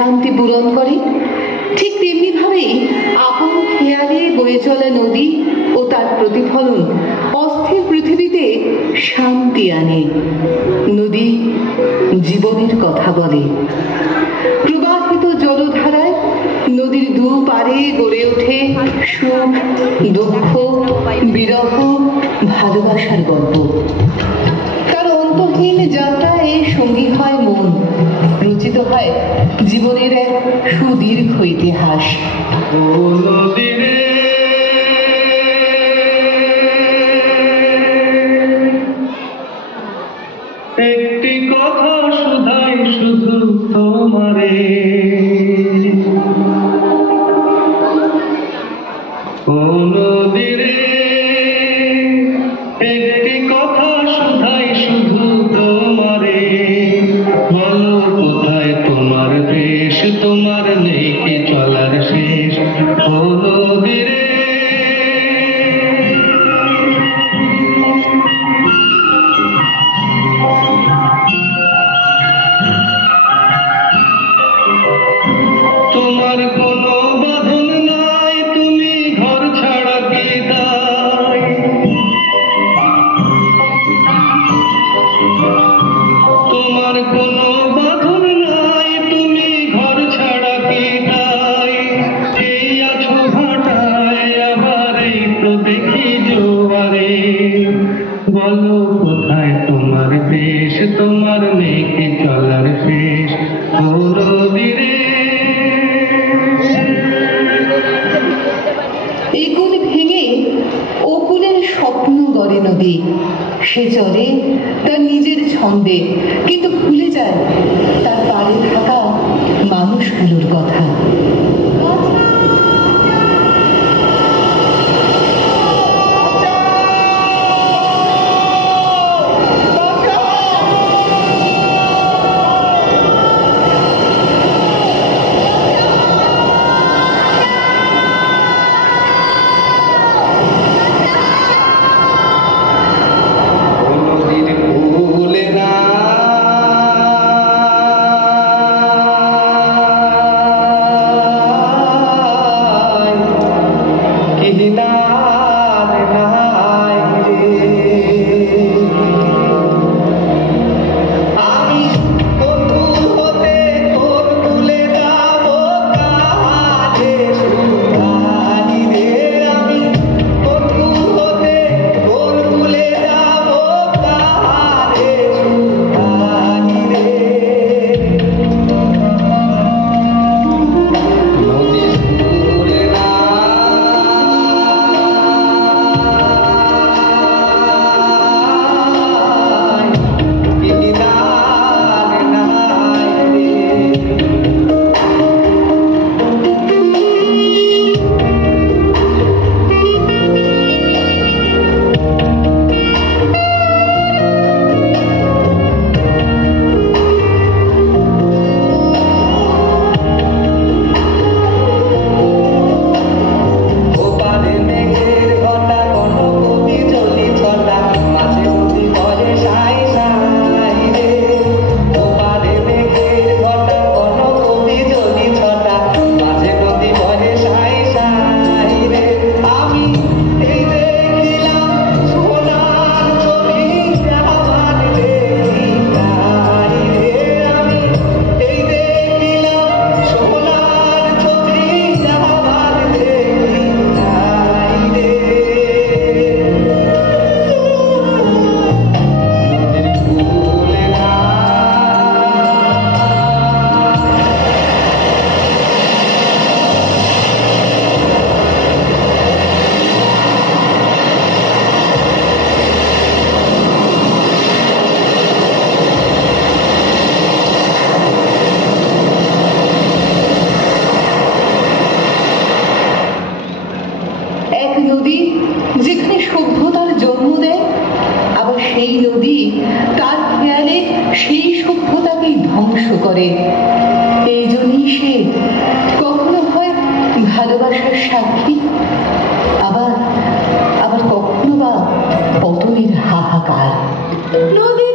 প্রশান্তি পূরণ করে, ঠিক তেমনি ভাবেই আপন খেয়ালে বয়ে চলা নদী ও তার প্রতিফলন অস্থির পৃথিবীতে শান্তি আনে। নদী জীবনের কথা বলে। প্রবাহিত জলধারায় নদীর দুপারে গড়ে ওঠে সুখ, দুঃখ, বিরহ, ভালোবাসার গল্প। তার অন্তহীন যাত্রায় সঙ্গী হয় মন, রচিত হয় জীবনের এক সুদীর্ঘ ইতিহাস। একটি কথা শুধাই শুধু তোমারে, ও নদী রে, একটি কথা শুধাই শুধু তোমারে, বলো কোথায় তোমার দেশ, তোমার নেই কি চলার শেষ, ও নদী রে। তোমার কোনো বাঁধন নাই, তুমি ঘর ছাড়া বিদায়, তোমার কোনো বাঁধন নাই, তুমি ঘর ছাড়া বিদায়, এই আছো ভাটায় আবার এই তো দেখি জোয়ারে, বলো কোথায় তোমার দেশ, তোমার নেই কি চলার শেষ, ও নদী রে। এই কুল ভেঙে ও কুলের স্বপ্ন গড়ে নদী। সে চলে তার নিজের ছন্দে, কিন্তু ভুলে যায় তার পাড়ে থাকা মানুষগুলোর কথা। করে। এই জন্যই সে কখনো হয় ভালোবাসার সাক্ষী, আবার আবার কখনো বা পতনের হাহাকার। নদী